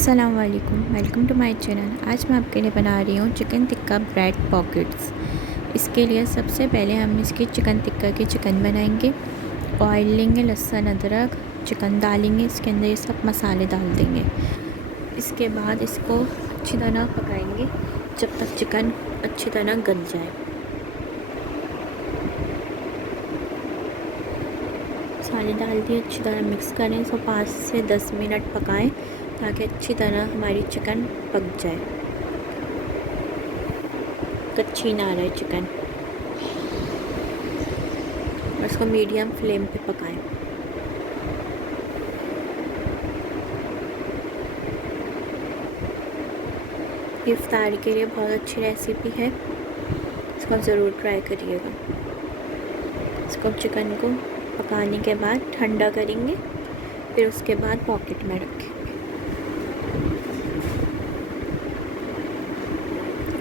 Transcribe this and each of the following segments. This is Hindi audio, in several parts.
अस्सलाम वालेकुम, वेलकम टू माय चैनल। आज मैं आपके लिए बना रही हूँ चिकन टिक्का ब्रेड पॉकेट्स। इसके लिए सबसे पहले हम इसकी चिकन टिक्का की चिकन बनाएंगे। ऑयल लेंगे, लहसुन अदरक, चिकन डालेंगे, इसके अंदर ये सब मसाले डाल देंगे। इसके बाद इसको अच्छी तरह पकाएंगे जब तक चिकन अच्छी तरह गल जाए। मसाले डाल दिए, अच्छी तरह मिक्स करें। इसको 5 से 10 मिनट पकाएं ताकि अच्छी तरह हमारी चिकन पक जाए, कच्ची ना रहे चिकन। और इसको मीडियम फ्लेम पे पकाएं। इफ्तार के लिए बहुत अच्छी रेसिपी है, इसको ज़रूर ट्राई करिएगा। इसको चिकन को पकाने के बाद ठंडा करेंगे, फिर उसके बाद पॉकेट में रखेंगे।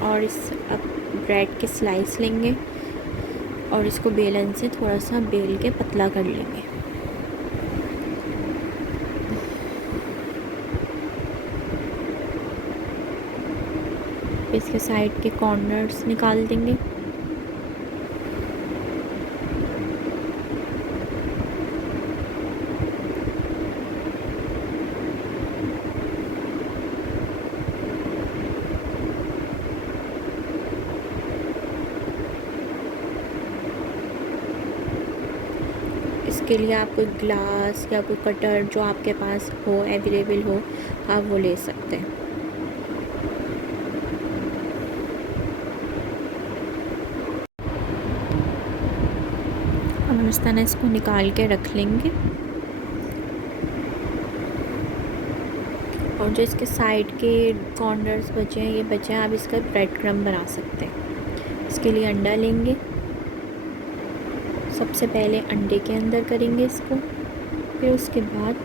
और इस अब ब्रेड के स्लाइस लेंगे और इसको बेलन से थोड़ा सा बेल के पतला कर लेंगे। इसके साइड के कॉर्नर्स निकाल देंगे। इसके लिए आप कोई ग्लास या कोई कटर जो आपके पास हो, अवेलेबल हो, आप वो ले सकते हैं। हम इस तरह इसको निकाल के रख लेंगे। और जो इसके साइड के कॉर्नर्स बचे हैं, ये बचे हैं, आप इसका ब्रेड क्रम्ब बना सकते हैं। इसके लिए अंडा लेंगे। सबसे पहले अंडे के अंदर करेंगे इसको, फिर उसके बाद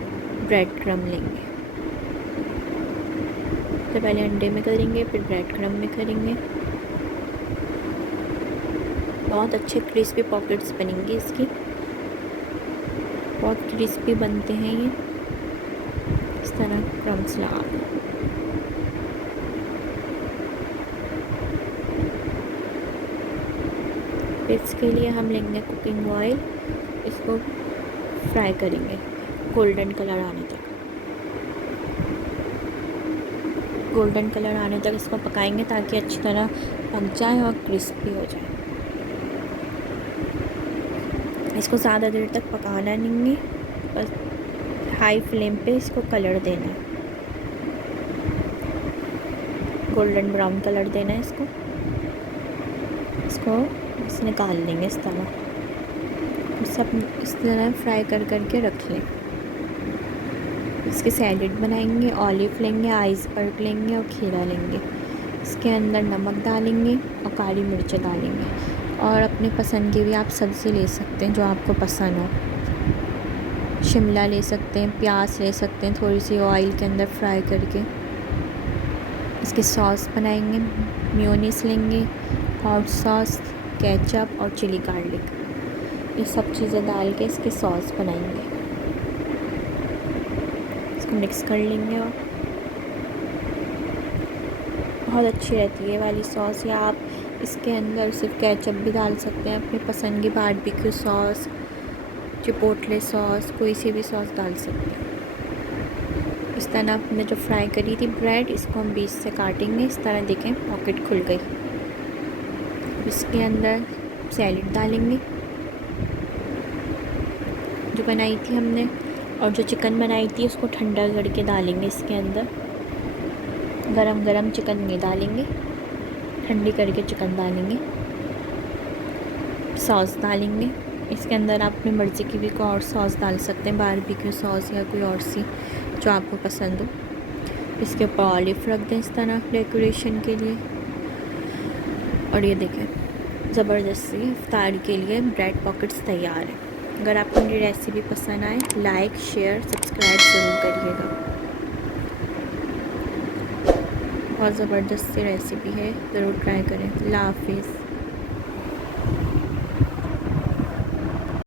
ब्रेड क्रम्ब लेंगे। तो पहले अंडे में करेंगे, फिर ब्रेड क्रम्ब में करेंगे। बहुत अच्छे क्रिस्पी पॉकेट्स बनेंगे इसकी, बहुत क्रिस्पी बनते हैं ये। इस तरह क्रम्ब्स लगा दें। इसके लिए हम लेंगे कुकिंग ऑयल, इसको फ्राई करेंगे गोल्डन कलर आने तक। गोल्डन कलर आने तक इसको पकाएंगे ताकि अच्छी तरह पक जाए और क्रिस्पी हो जाए। इसको ज़्यादा देर तक पकाना नहीं है, बस हाई फ्लेम पे इसको कलर देना है, गोल्डन ब्राउन कलर देना है इसको। बस निकाल लेंगे इस तरह। सब इस तरह फ्राई कर करके रख लें। इसके सैलेड बनाएंगे। ऑलिव लेंगे, आइसबर्ग लेंगे और खीरा लेंगे। इसके अंदर नमक डालेंगे और काली मिर्च डालेंगे। और अपने पसंद की भी आप सब्ज़ी ले सकते हैं जो आपको पसंद हो। शिमला ले सकते हैं, प्याज ले सकते हैं, थोड़ी सी ऑयल के अंदर फ्राई करके। इसकी सॉस बनाएंगे। मेयोनीज लेंगे, हॉट सॉस, केचप और चिली गार्लिक, ये सब चीज़ें डाल के इसकी सॉस बनाएंगे। इसको मिक्स कर लेंगे और बहुत अच्छी रहती है ये वाली सॉस। या आप इसके अंदर सिर्फ केचप भी डाल सकते हैं, अपनी पसंद की बारबेक्यू सॉस, चिपोटले सॉस, कोई सी भी सॉस डाल सकते हैं। इस तरह हमने जो फ्राई करी थी ब्रेड, इसको हम बीच से काटेंगे। इस तरह देखें पॉकेट खुल गई। इसके अंदर सैलेड डालेंगे जो बनाई थी हमने, और जो चिकन बनाई थी उसको ठंडा करके डालेंगे इसके अंदर। गरम गरम चिकन नहीं डालेंगे, ठंडी करके चिकन डालेंगे। सॉस डालेंगे इसके अंदर। आप अपनी मर्ज़ी की भी कोई और सॉस डाल सकते हैं, बारबेक्यू सॉस या कोई और सी जो आपको पसंद हो। इसके ऊपर ऑलिव रख दें इस तरह डेकोरेशन के लिए। और ये देखें, ज़बरदस्ती इफ्तार के लिए ब्रेड पॉकेट्स तैयार हैं। अगर आपको मेरी रेसिपी पसंद आए, लाइक, शेयर, सब्सक्राइब ज़रूर करिएगा। बहुत ज़बरदस्त रेसिपी है, ज़रूर ट्राई करें। अल्लाह हाफिज़।